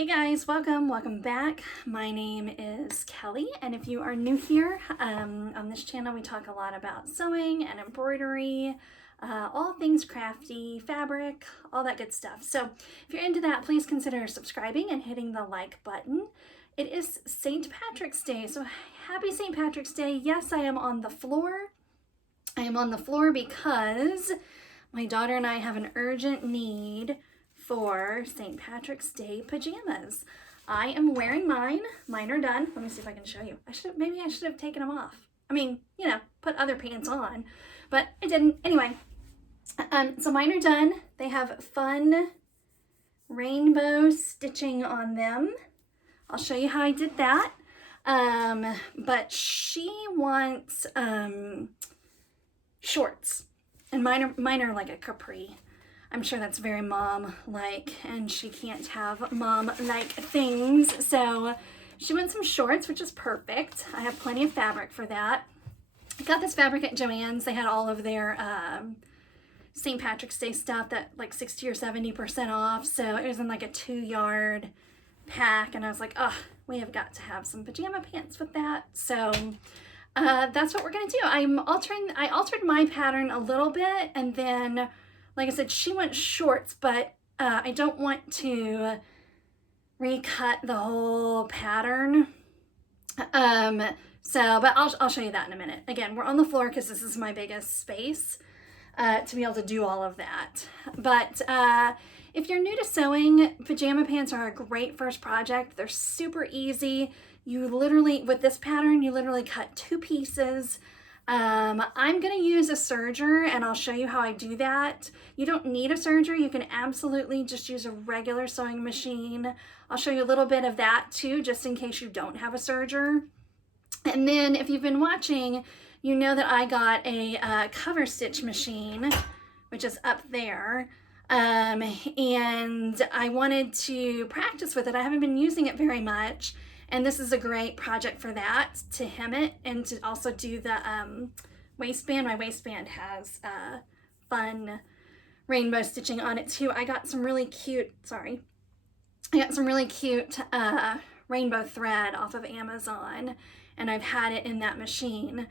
Hey guys, welcome back. My name is Kelly, and if you are new here, on this channel we talk a lot about sewing and embroidery, all things crafty, fabric, all that good stuff. So if you're into that, please consider subscribing and hitting the like button. It is St. Patrick's Day, so happy St. Patrick's Day. Yes, I am on the floor. I am on the floor because my daughter and I have an urgent need for St. Patrick's Day pajamas. I am wearing mine. Mine are done. Let me see if I can show you. Maybe I should have taken them off. I mean, you know, put other pants on, but I didn't. Anyway, so mine are done. They have fun rainbow stitching on them. I'll show you how I did that. But she wants shorts, and mine are like a capri. I'm sure that's very mom-like, and she can't have mom-like things, so she wants some shorts, which is perfect. I have plenty of fabric for that. I got this fabric at Joann's. They had all of their St. Patrick's Day stuff that like 60 or 70% off, so it was in like a 2-yard pack, and I was like, oh, we have got to have some pajama pants with that. So that's what we're gonna do. I altered my pattern a little bit, and then like I said, she wants shorts, but I don't want to recut the whole pattern. But I'll show you that in a minute. Again, we're on the floor because this is my biggest space to be able to do all of that. But if you're new to sewing, pajama pants are a great first project. They're super easy. You literally, with this pattern, you literally cut 2 pieces. I'm going to use a serger, and I'll show you how I do that. You don't need a serger. You can absolutely just use a regular sewing machine. I'll show you a little bit of that too, just in case you don't have a serger. And then if you've been watching, you know that I got a cover stitch machine, which is up there. And I wanted to practice with it. I haven't been using it very much. And this is a great project for that, to hem it and to also do the waistband. My waistband has fun rainbow stitching on it too. I got some really cute, rainbow thread off of Amazon, and I've had it in that machine.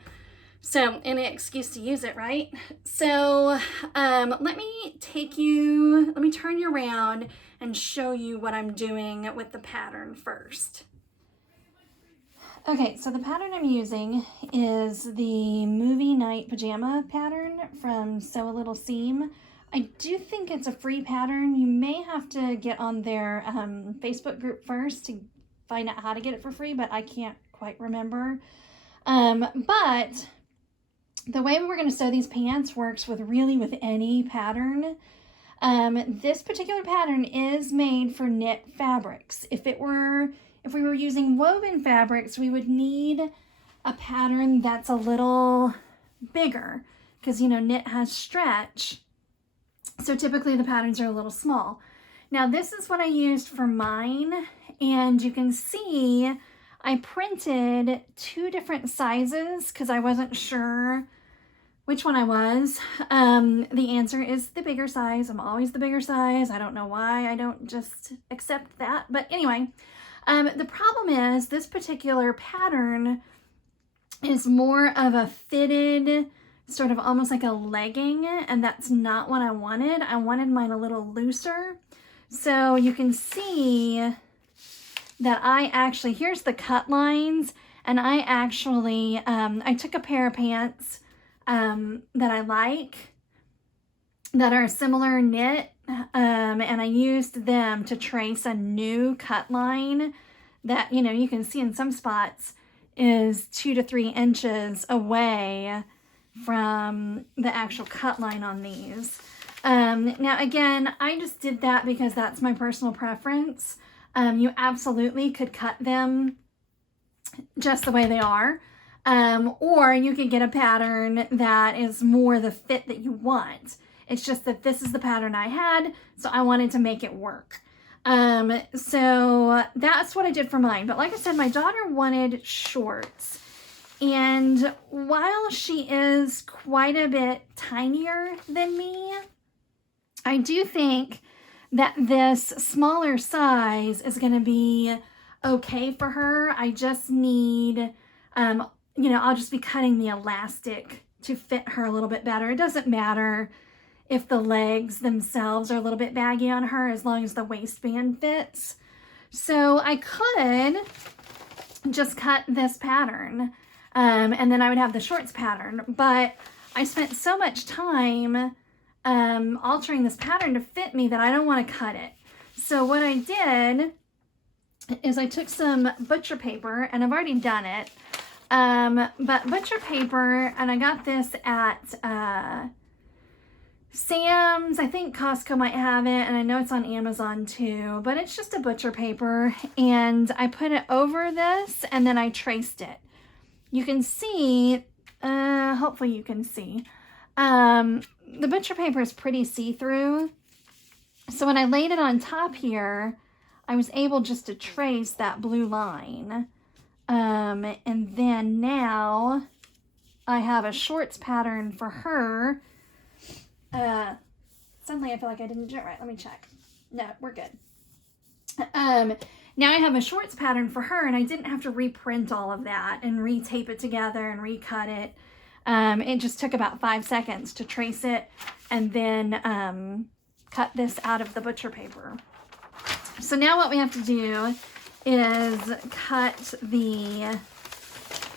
So, any excuse to use it, right? So, let me turn you around and show you what I'm doing with the pattern first. Okay, so the pattern I'm using is the movie night pajama pattern from Sew a Little Seam. I do think it's a free pattern. You may have to get on their Facebook group first to find out how to get it for free, but I can't quite remember. But the way we're going to sew these pants works with any pattern. This particular pattern is made for knit fabrics. If we were using woven fabrics, we would need a pattern that's a little bigger because, you know, knit has stretch. So typically the patterns are a little small. Now this is what I used for mine, and you can see I printed 2 different sizes because I wasn't sure which one I was. The answer is the bigger size. I'm always the bigger size. I don't know why. I don't just accept that. But anyway, the problem is this particular pattern is more of a fitted, sort of almost like a legging, and that's not what I wanted. I wanted mine a little looser. So you can see that here's the cut lines, and I actually, I took a pair of pants that I like, that are similar knit, and I used them to trace a new cut line that, you know, you can see in some spots is 2 to 3 inches away from the actual cut line on these. Now again, I just did that because that's my personal preference. You absolutely could cut them just the way they are. Or you could get a pattern that is more the fit that you want. It's just that this is the pattern I had, so I wanted to make it work. So that's what I did for mine. But like I said, my daughter wanted shorts. And while she is quite a bit tinier than me, I do think that this smaller size is going to be okay for her. I just need, I'll just be cutting the elastic to fit her a little bit better. It doesn't matter if the legs themselves are a little bit baggy on her, as long as the waistband fits. So I could just cut this pattern, and then I would have the shorts pattern, but I spent so much time altering this pattern to fit me that I don't want to cut it. So what I did is I took some butcher paper, and I've already done it, but butcher paper, and I got this at Sam's. I think Costco might have it, and I know it's on Amazon too, but it's just a butcher paper, and I put it over this, and then I traced it. You can see, hopefully you can see, the butcher paper is pretty see-through, so when I laid it on top here, I was able just to trace that blue line, and then now I have a shorts pattern for her. Suddenly I feel like I didn't do it right. Let me check. No, we're good. Now I have a shorts pattern for her, and I didn't have to reprint all of that and retape it together and recut it. It just took about 5 seconds to trace it and then cut this out of the butcher paper. So now what we have to do is cut the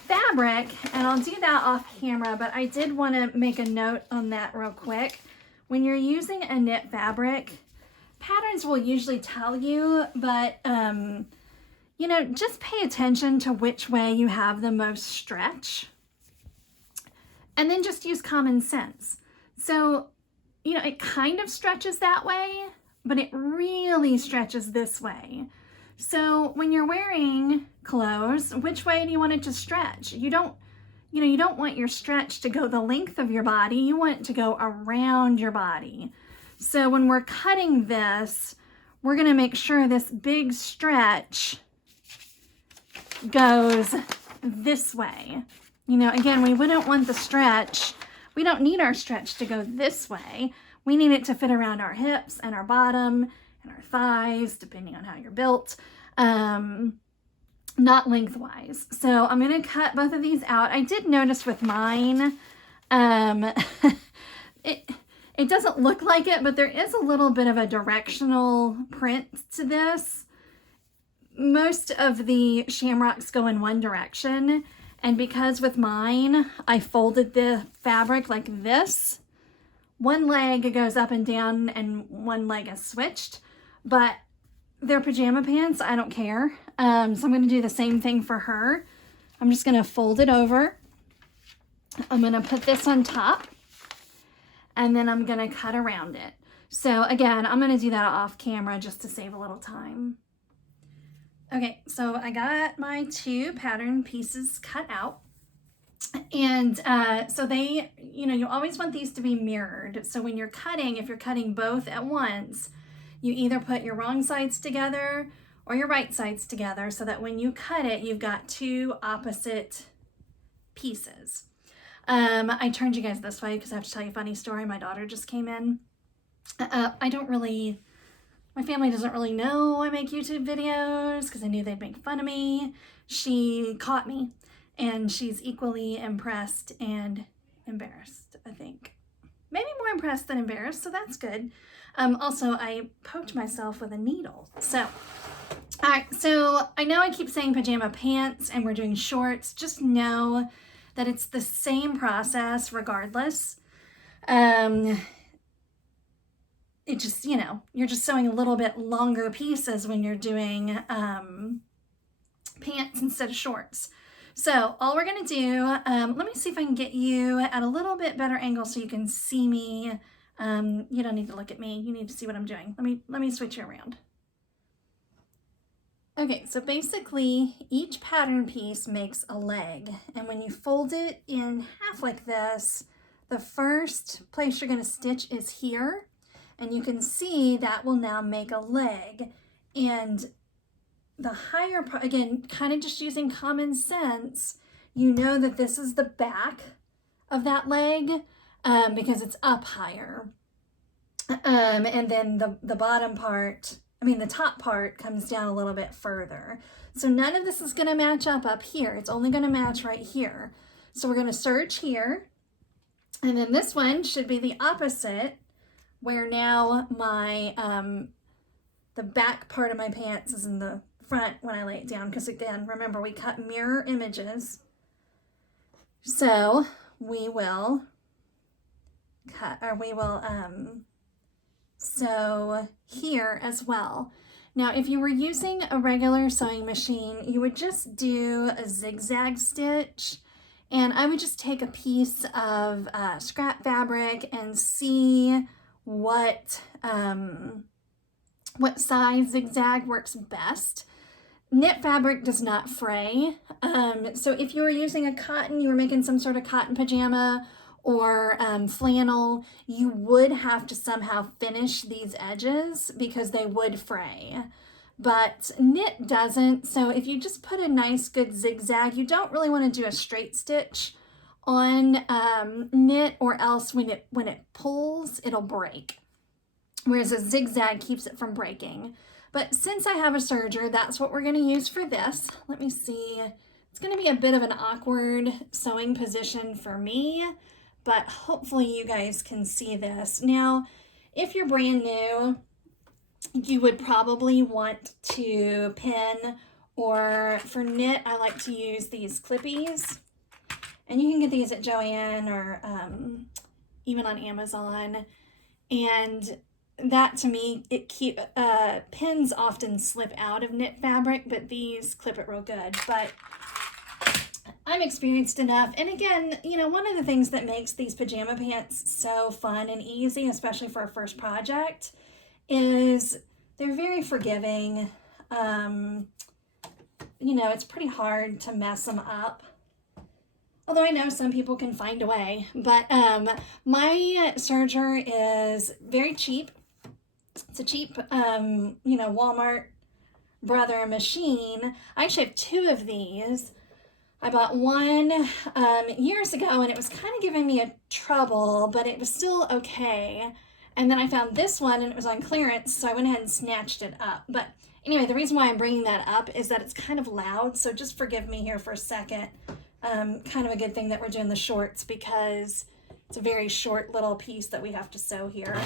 fabric, and I'll do that off camera, but I did want to make a note on that real quick. When you're using a knit fabric, patterns will usually tell you, but just pay attention to which way you have the most stretch, and then just use common sense. So, it kind of stretches that way, but it really stretches this way. So when you're wearing clothes, which way do you want it to stretch? You don't want your stretch to go the length of your body. You want it to go around your body. So when we're cutting this, we're going to make sure this big stretch goes this way. Again, we wouldn't want the stretch. We don't need our stretch to go this way. We need it to fit around our hips and our bottom and our thighs, depending on how you're built, not lengthwise. So I'm going to cut both of these out. I did notice with mine, it doesn't look like it, but there is a little bit of a directional print to this. Most of the shamrocks go in one direction, and because with mine, I folded the fabric like this, one leg goes up and down and one leg is switched, but they're pajama pants, I don't care. So I'm going to do the same thing for her. I'm just going to fold it over. I'm going to put this on top, and then I'm going to cut around it. So again, I'm going to do that off camera just to save a little time. Okay, so I got my 2 pattern pieces cut out. And so they, you always want these to be mirrored. So when you're cutting, if you're cutting both at once, you either put your wrong sides together or your right sides together, so that when you cut it, you've got 2 opposite pieces. I turned you guys this way because I have to tell you a funny story. My daughter just came in. My family doesn't really know I make YouTube videos because I knew they'd make fun of me. She caught me, and she's equally impressed and embarrassed, I think. Maybe more impressed than embarrassed, so that's good. Also, I poked myself with a needle. So, all right, so I know I keep saying pajama pants and we're doing shorts. Just know that it's the same process regardless. It just, you're just sewing a little bit longer pieces when you're doing pants instead of shorts. So all we're going to do, let me see if I can get you at a little bit better angle so you can see me. You don't need to look at me. You need to see what I'm doing. Let me switch you around. Okay, so basically each pattern piece makes a leg, and when you fold it in half like this, the first place you're going to stitch is here, and you can see that will now make a leg. And the higher part, again, kind of just using common sense, you know that this is the back of that leg because it's up higher. And then the bottom part, the top part comes down a little bit further. So none of this is going to match up here. It's only going to match right here. So we're going to serge here. And then this one should be the opposite, where now my, the back part of my pants is in the front when I lay it down. Because again, remember, we cut mirror images. So we will sew here as well. Now, if you were using a regular sewing machine, you would just do a zigzag stitch, and I would just take a piece of scrap fabric and see what size zigzag works best. Knit fabric does not fray, so if you were using a cotton, you were making some sort of cotton pajama or flannel, you would have to somehow finish these edges because they would fray. But knit doesn't, so if you just put a nice good zigzag, you don't really want to do a straight stitch on knit, or else when it pulls, it'll break. Whereas a zigzag keeps it from breaking. But since I have a serger, that's what we're going to use for this. Let me see. It's going to be a bit of an awkward sewing position for me, but hopefully you guys can see this. Now, if you're brand new, you would probably want to pin, or for knit, I like to use these clippies. And you can get these at Joann or even on Amazon. And that, to me, pins often slip out of knit fabric, but these clip it real good. But I'm experienced enough. And again, one of the things that makes these pajama pants so fun and easy, especially for a first project, is they're very forgiving. It's pretty hard to mess them up. Although I know some people can find a way. But my serger is very cheap. It's a cheap, Walmart brother machine. I actually have two of these. I bought one years ago, and it was kind of giving me a trouble, but it was still okay. And then I found this one, and it was on clearance, so I went ahead and snatched it up. But anyway, the reason why I'm bringing that up is that it's kind of loud, so just forgive me here for a second. Kind of a good thing that we're doing the shorts, because it's a very short little piece that we have to sew here.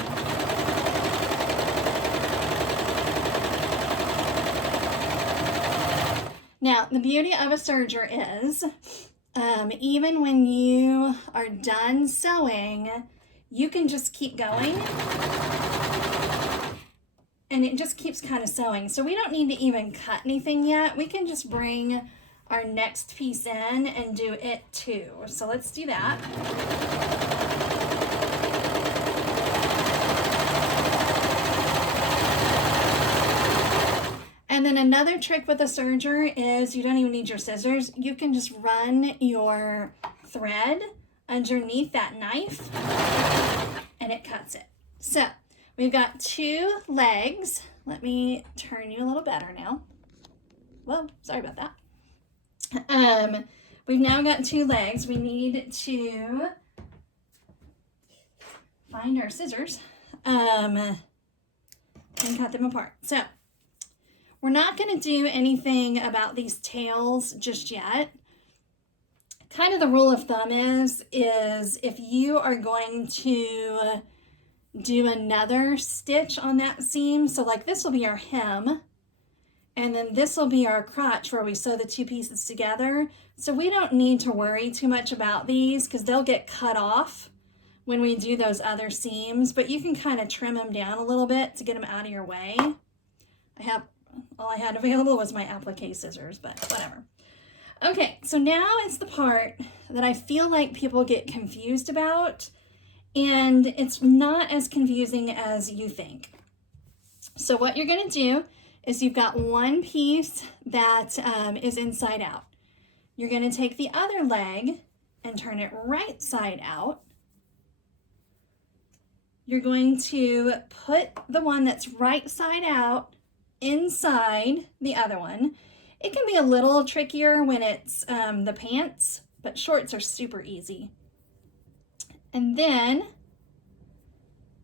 Now, the beauty of a serger is, even when you are done sewing, you can just keep going, and it just keeps kind of sewing. So we don't need to even cut anything yet. We can just bring our next piece in and do it too. So let's do that. And then another trick with a serger is you don't even need your scissors. You can just run your thread underneath that knife and it cuts it. So we've got two legs. Let me turn you a little better now. Whoa, sorry about that. We've now got two legs. We need to find our scissors and cut them apart. So we're not going to do anything about these tails just yet. Kind of the rule of thumb is if you are going to do another stitch on that seam, so like this will be our hem, and then this will be our crotch where we sew the two pieces together. So we don't need to worry too much about these because they'll get cut off when we do those other seams, but you can kind of trim them down a little bit to get them out of your way. All I had available was my applique scissors, but whatever. Okay, so now it's the part that I feel like people get confused about, and it's not as confusing as you think. So what you're going to do is you've got one piece that is inside out. You're going to take the other leg and turn it right side out. You're going to put the one that's right side out inside the other one. It can be a little trickier when it's the pants, but shorts are super easy. And then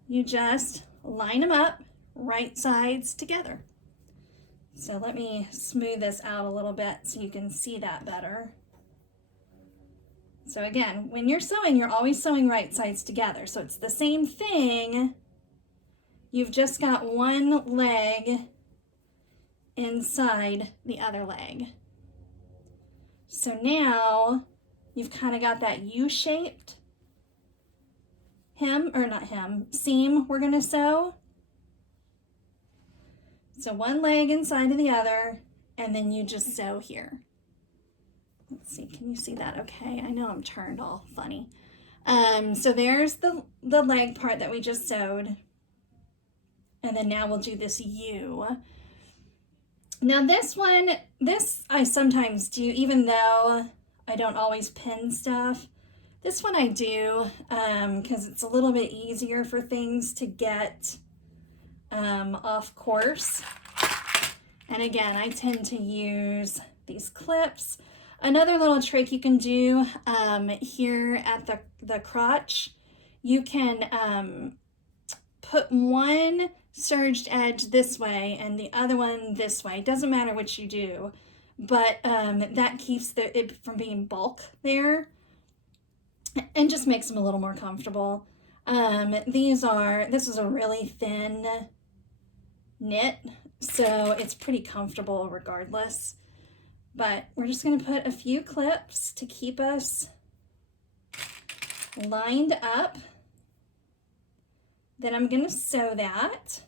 you just line them up, right sides together. So let me smooth this out a little bit so you can see that better. So again, when you're sewing, you're always sewing right sides together. So it's the same thing. You've just got one leg inside the other leg. So now you've kind of got that U-shaped seam we're going to sew. So one leg inside of the other, and then you just sew here. Let's see, can you see that okay? I know I'm turned all funny. So there's the leg part that we just sewed. And then now we'll do this U. Now this I sometimes do, even though I don't always pin stuff. This one I do because it's a little bit easier for things to get off course. And again, I tend to use these clips. Another little trick you can do here at the crotch, you can put one serged edge this way and the other one this way. It doesn't matter which you do, but that keeps it from being bulk there and just makes them a little more comfortable. This is a really thin knit, so it's pretty comfortable regardless. But we're just going to put a few clips to keep us lined up. Then I'm going to sew that.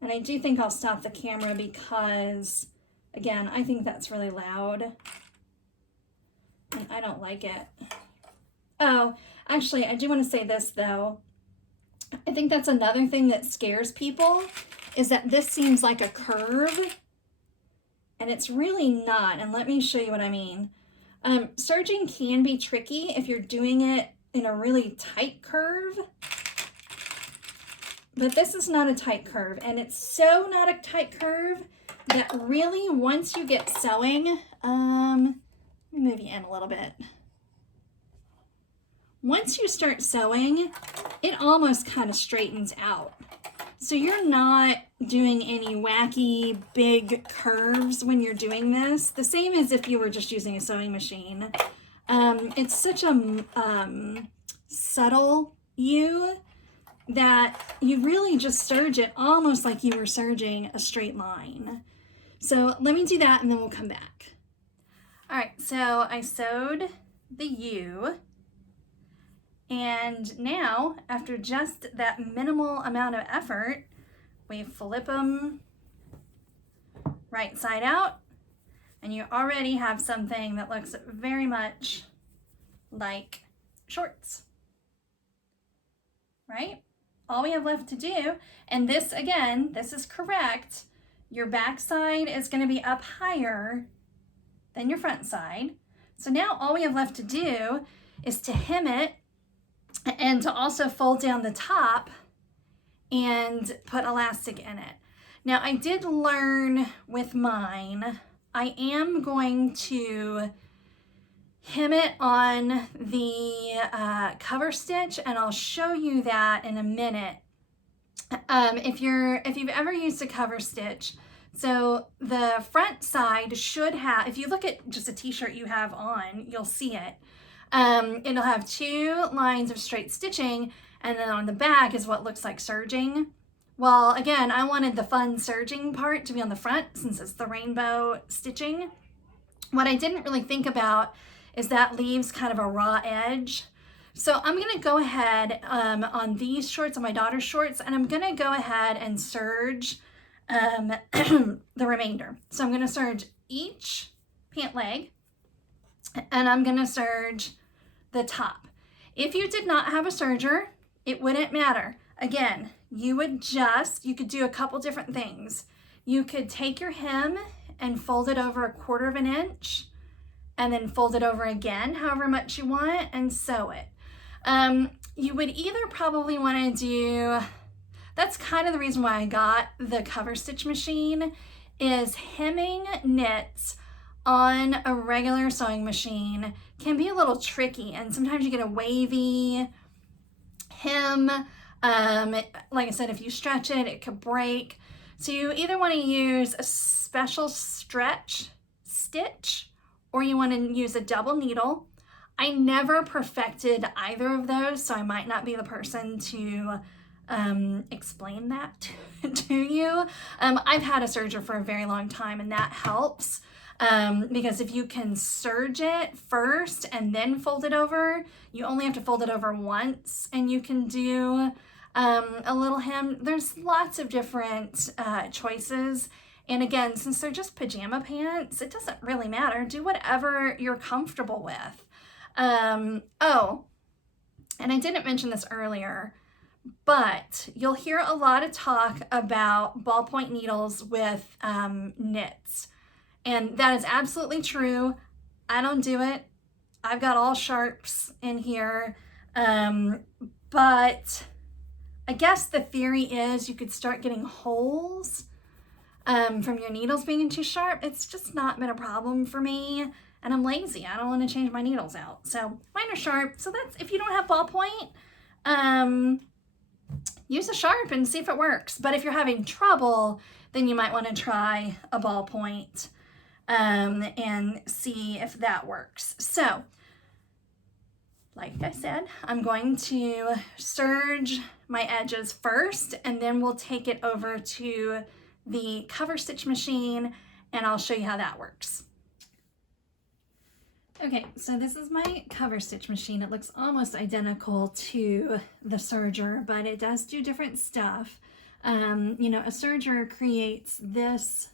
And I do think I'll stop the camera because, again, I think that's really loud. And I don't like it. Oh, actually, I do want to say this, though. I think that's another thing that scares people, is that this seems like a curve. And it's really not, and let me show you what I mean. Serging can be tricky if you're doing it in a really tight curve, but this is not a tight curve, and it's so not a tight curve that really once you get sewing, let me move you in a little bit. Once you start sewing, it almost kind of straightens out. So you're not doing any wacky big curves when you're doing this. The same as if you were just using a sewing machine. It's such a subtle U that you really just serge it almost like you were serging a straight line. So let me do that and then we'll come back. All right, so I sewed the U. And now, after just that minimal amount of effort, we flip them right side out, and you already have something that looks very much like shorts, right? All we have left to do, and this, again, this is correct, your back side is going to be up higher than your front side. So now all we have left to do is to hem it and to also fold down the top and put elastic in it. Now I did learn with mine, I am going to hem it on the cover stitch, and I'll show you that in a minute. If you've ever used a cover stitch, so the front side should have, if you look at just a t-shirt you have on, you'll see it. It'll have two lines of straight stitching, and then on the back is what looks like serging. Well, again, I wanted the fun serging part to be on the front since it's the rainbow stitching. What I didn't really think about is that leaves kind of a raw edge. So I'm going to go ahead on these shorts, on my daughter's shorts, and I'm going to go ahead and serge the remainder. So I'm going to serge each pant leg, and I'm going to serge the top. If you did not have a serger, it wouldn't matter. Again, you could do a couple different things. You could take your hem and fold it over 1/4 of an inch, and then fold it over again, however much you want, and sew it. You would either probably want to do, that's kind of the reason why I got the cover stitch machine, is hemming knits on a regular sewing machine can be a little tricky, and sometimes you get a wavy hem. Like I said, if you stretch it, it could break. So you either want to use a special stretch stitch or you want to use a double needle. I never perfected either of those, so I might not be the person to explain that to you. I've had a serger for a very long time, and that helps because if you can serge it first and then fold it over, you only have to fold it over once, and you can do a little hem. There's lots of different choices. And again, since they're just pajama pants, it doesn't really matter. Do whatever you're comfortable with. Oh, and I didn't mention this earlier, but you'll hear a lot of talk about ballpoint needles with knits. And that is absolutely true. I don't do it. I've got all sharps in here. But I guess the theory is you could start getting holes from your needles being too sharp. It's just not been a problem for me. And I'm lazy. I don't want to change my needles out. So mine are sharp. So that's, if you don't have ballpoint, use a sharp and see if it works. But if you're having trouble, then you might want to try a ballpoint and see if that works. So, like I said, I'm going to serge my edges first, and then we'll take it over to the cover stitch machine, and I'll show you how that works. Okay, so this is my cover stitch machine. It looks almost identical to the serger, but it does do different stuff. You know, a serger creates this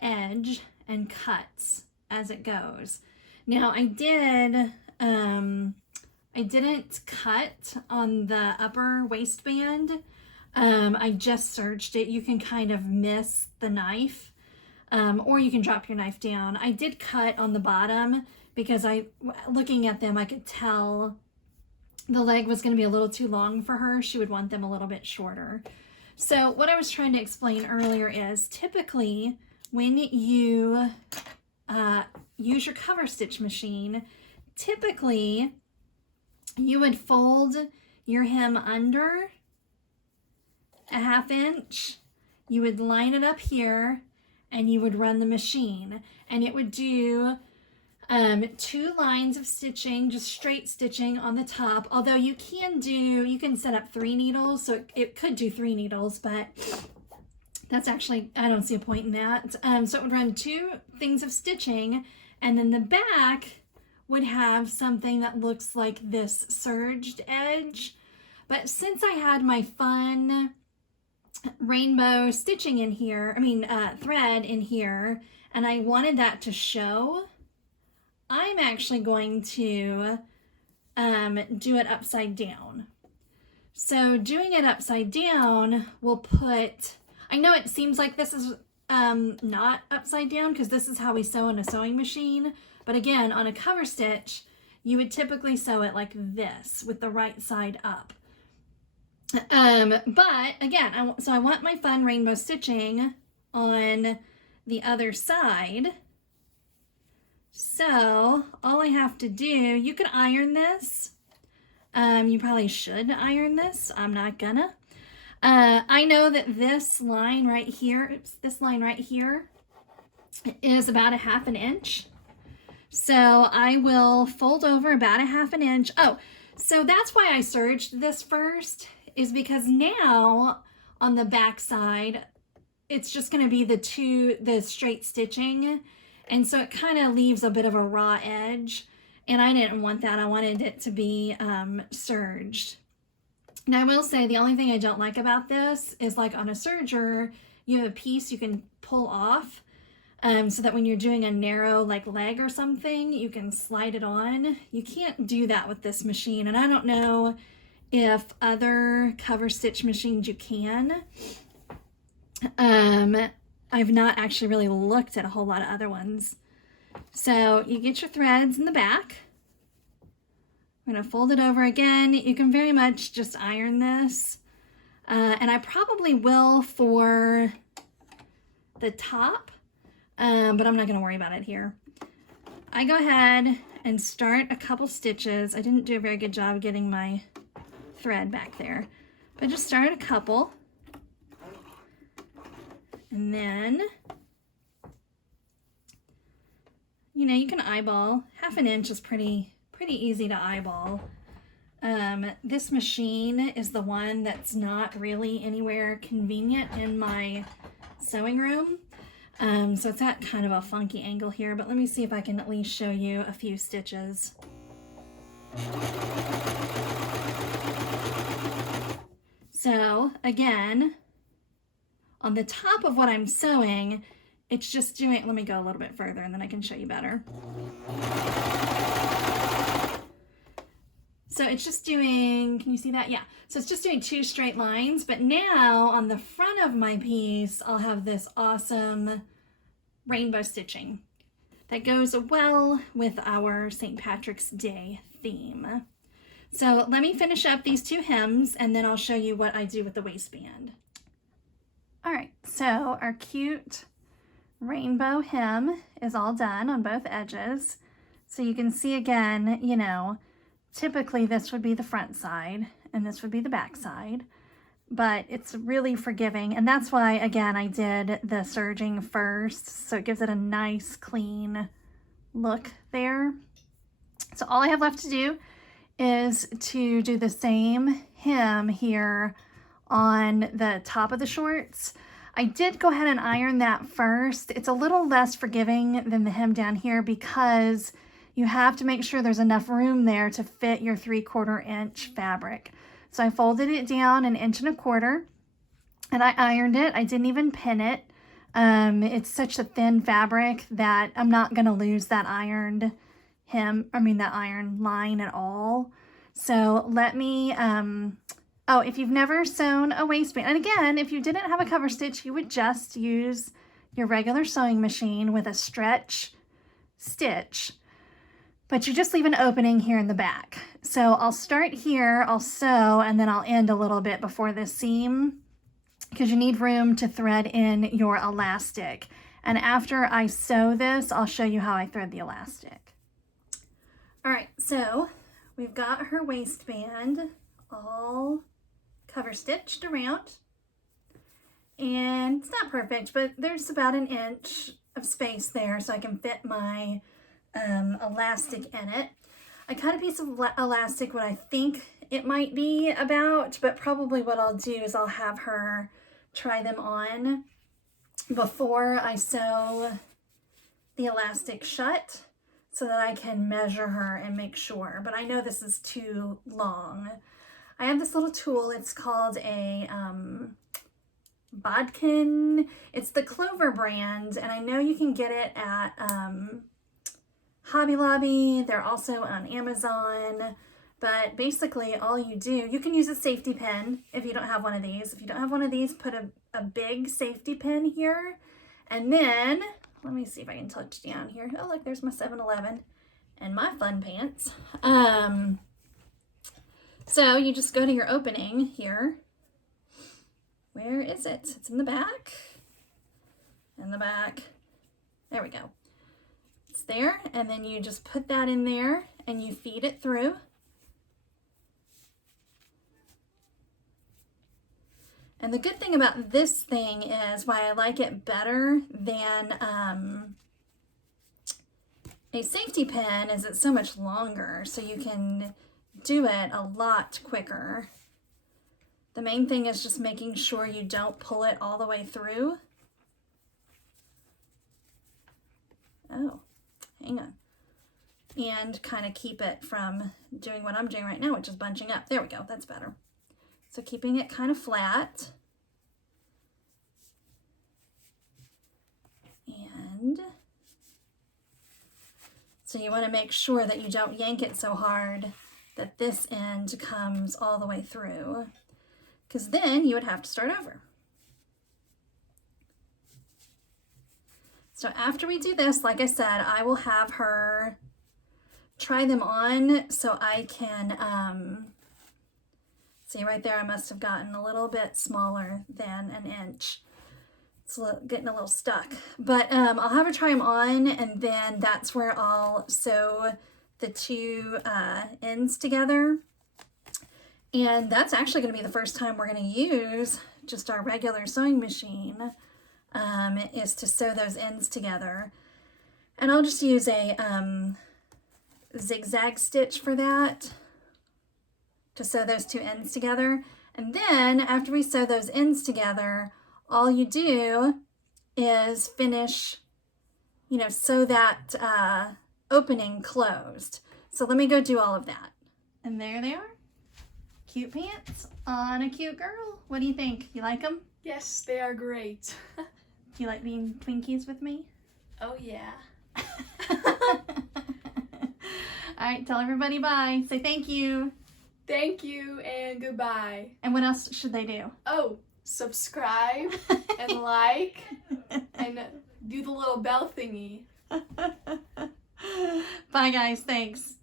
edge and cuts as it goes. Now I didn't cut on the upper waistband. I just serged it. You can kind of miss the knife. Or you can drop your knife down. I did cut on the bottom because looking at them, I could tell the leg was going to be a little too long for her. She would want them a little bit shorter. So what I was trying to explain earlier is typically when you use your cover stitch machine, typically you would fold your hem under a 1/2 inch. You would line it up here, and you would run the machine, and it would do 2 lines of stitching, just straight stitching on the top. Although you can set up 3 needles, so it could do 3 needles, but that's actually, I don't see a point in that. So it would run 2 things of stitching, and then the back would have something that looks like this serged edge. But since I had my fun rainbow stitching in here, thread in here, and I wanted that to show, I'm actually going to do it upside down. So doing it upside down will put, I know it seems like this is not upside down because this is how we sew in a sewing machine, but again, on a cover stitch, you would typically sew it like this with the right side up. But again, so I want my fun rainbow stitching on the other side. So all I have to do, you can iron this. You probably should iron this. I'm not gonna. I know that this line right here, this line right here is about a 1/2 inch. So I will fold over about a 1/2 inch. Oh, so that's why I serged this first, is because now on the back side, it's just going to be the straight stitching. And so it kind of leaves a bit of a raw edge. And I didn't want that. I wanted it to be serged. Now I will say the only thing I don't like about this is, like on a serger, you have a piece you can pull off so that when you're doing a narrow like leg or something, you can slide it on. You can't do that with this machine. And I don't know if other cover stitch machines you can. I've not actually really looked at a whole lot of other ones. So you get your threads in the back. I'm going to fold it over again. You can very much just iron this. And I probably will for the top, but I'm not going to worry about it here. I go ahead and start a couple stitches. I didn't do a very good job getting my thread back there. But just start a couple. And then, you know, you can eyeball. 1/2 inch is pretty easy to eyeball. This machine is the one that's not really anywhere convenient in my sewing room. So it's at kind of a funky angle here, but let me see if I can at least show you a few stitches. So again, on the top of what I'm sewing, it's just doing, let me go a little bit further and then I can show you better. So it's just doing, can you see that? Yeah. So it's just doing 2 straight lines, but now on the front of my piece, I'll have this awesome rainbow stitching that goes well with our St. Patrick's Day theme. So let me finish up these 2 hems and then I'll show you what I do with the waistband. All right, so our cute rainbow hem is all done on both edges. So you can see again, you know, typically this would be the front side and this would be the back side, but it's really forgiving. And that's why, again, I did the serging first. So it gives it a nice clean look there. So all I have left to do is to do the same hem here on the top of the shorts. I did go ahead and iron that first. It's a little less forgiving than the hem down here because you have to make sure there's enough room there to fit your 3/4 inch fabric. So I folded it down 1 1/4 inch and I ironed it. I didn't even pin it. It's such a thin fabric that I'm not gonna lose that ironed hem, that iron line at all. So let me, oh, if you've never sewn a waistband, and again, if you didn't have a cover stitch, you would just use your regular sewing machine with a stretch stitch, but you just leave an opening here in the back. So I'll start here, I'll sew, and then I'll end a little bit before the seam because you need room to thread in your elastic. And after I sew this, I'll show you how I thread the elastic. All right, so we've got her waistband all cover stitched around. And it's not perfect, but there's about 1 inch of space there so I can fit my elastic in it. I cut a piece of elastic what I think it might be about, but probably what I'll do is I'll have her try them on before I sew the elastic shut so that I can measure her and make sure. But I know this is too long. I have this little tool. It's called a bodkin. It's the Clover brand, and I know you can get it at Hobby Lobby. They're also on Amazon. But basically all you do, you can use a safety pin if you don't have one of these. If you don't have one of these, put a big safety pin here. And then, let me see if I can touch down here. Oh, look, there's my 7-Eleven and my fun pants. So you just go to your opening here. Where is it? It's in the back. In the back. There we go. It's there. And then you just put that in there and you feed it through. And the good thing about this thing is why I like it better than a safety pin is it's so much longer, so you can do it a lot quicker. The main thing is just making sure you don't pull it all the way through. Oh, hang on. And kind of keep it from doing what I'm doing right now, which is bunching up. There we go, that's better. So keeping it kind of flat. And so you want to make sure that you don't yank it so hard that this end comes all the way through, because then you would have to start over. So after we do this, like I said, I will have her try them on so I can, see right there, I must have gotten a little bit smaller than 1 inch. It's getting a little stuck, but I'll have her try them on, and then that's where I'll sew the 2 ends together. And that's actually going to be the first time we're going to use just our regular sewing machine, is to sew those ends together. And I'll just use a zigzag stitch for that to sew those two ends together. And then after we sew those ends together, all you do is finish, sew that opening closed. So let me go do all of that. And there they are. Cute pants on a cute girl. What do you think? You like them? Yes, they are great. Do you like being Twinkies with me? Oh yeah. All right, tell everybody bye. Say thank you. Thank you and goodbye. And what else should they do? Oh, subscribe and like and do the little bell thingy. Bye guys, thanks.